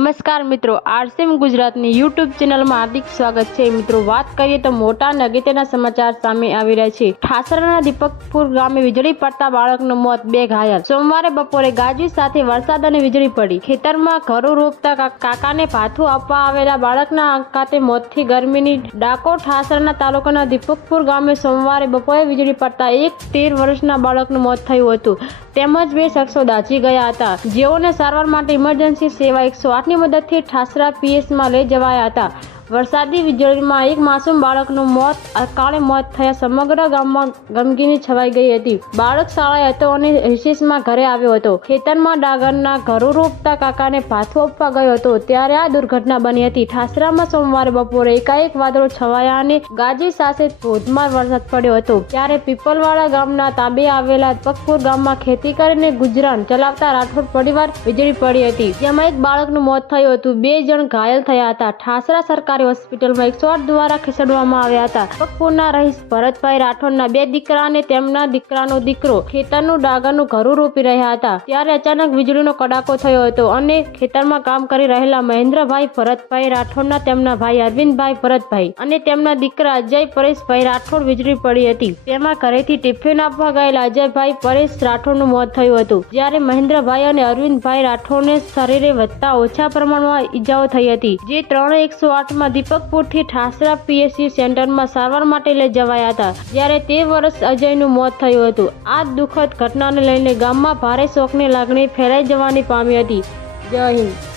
નમસ્કાર મિત્રો, આરસીએમ ગુજરાતની યુટ્યુબ ચેનલમાં હાર્દિક સ્વાગત છે. મિત્રો, વાત કરીએ તો મોટા અને અગત્યના સમાચાર સામે આવી રહ્યા છે. ઠાસરાના દીપકપુર ગામે વીજળી પડતા બાળકનું મોત, બે ઘાયલ. સોમવારે બપોરે ગાજવીજ સાથે વરસાદ અને વીજળી પડી. ખેતરમાં ઘરો રોપતા કાકાને ભાથું આપવા આવેલા બાળકના ખાતે મોતથી ગરમીની ડાકોર ઠાસરાના તાલુકાના દીપકપુર ગામે સોમવારે બપોરે વીજળી પડતા એક તેર વર્ષના બાળકનું મોત થયું હતું. તેમજ બે શખ્સો દાઝી ગયા હતા. જેઓને સારવાર માટે ઇમરજન્સી સેવા એકસો આઠની મદદથી ઠાસરા પીએસમાં લઈ જવાયા હતા. વરસાદી વીજળીમાં એક માસૂમ બાળકનું મોત, અકાળે મોત થયા સમગ્ર ગામમાં ગમગીની છવાઈ ગઈ હતી. બાળક શાળાએ હતો અને રિસેસમાં ઘરે આવ્યો હતો. ખેતરમાં ડાગરના ઘરો રોપતા કાકાને ભાથું આપવા ગયો હતો. ત્યારે આ દુર્ઘટના બની હતી. ઠાસરામાં સોમવારે બપોરે એકાએક વાદળો છવાયા અને ગાજી સાથે ધોધમાર વરસાદ પડ્યો હતો. ત્યારે પીપલવાડા ગામના તાબે આવેલા પગપુર ગામમાં ખેતી કરીને ગુજરાન ચલાવતા રાઠોડ પરિવાર વીજળી પડી હતી. જેમાં એક બાળકનું મોત થયું હતું. બે જણ ઘાયલ થયા હતા. ઠાસરા સરકારી હોસ્પિટલમાં એક શોટ દ્વારા ખસેડવામાં આવ્યા હતા. પગપુરના રહીશ ભરતભાઈ રાઠોડના બે દીકરા અને તેમના દીકરાનો દીકરો ખેતરનું ડાગરનું ઘરું રોપી રહ્યા હતા. ત્યારે અચાનક વીજળીનો કડાકો થયો હતો અને ખેતરમાં કામ કરી રહેલા મહેન્દ્રભાઈ ભરતભાઈ રાઠોડના તેમના ભાઈ અરવિંદભાઈ ભરતભાઈ અને તેમના દીકરા અજય પરેશભાઈ રાઠોડ વીજળી પડી હતી. તેમાં ઘરેથી ટિફિન આપવા ગયેલા અજયભાઈ પરેશ રાઠોડનું મોત થયું હતું. જ્યારે મહેન્દ્રભાઈ અને અરવિંદભાઈ રાઠોડને શરીરે વધતા ઓછા પ્રમાણમાં ઈજાઓ થઈ હતી, જે ત્રણ એકસો આઠમાં દીપકપુરથી ઠાસરા પીએસસી સેન્ટરમાં સારવાર માટે લઈ જવાયા હતા, જ્યારે તે વર્ષ અજયનું મોત થયું હતું. આ દુઃખદ ઘટનાને લઈને ગામમાં ભારે શોકની લાગણી ફેલાઈ જવાની પામી હતી. જય હિન્દ.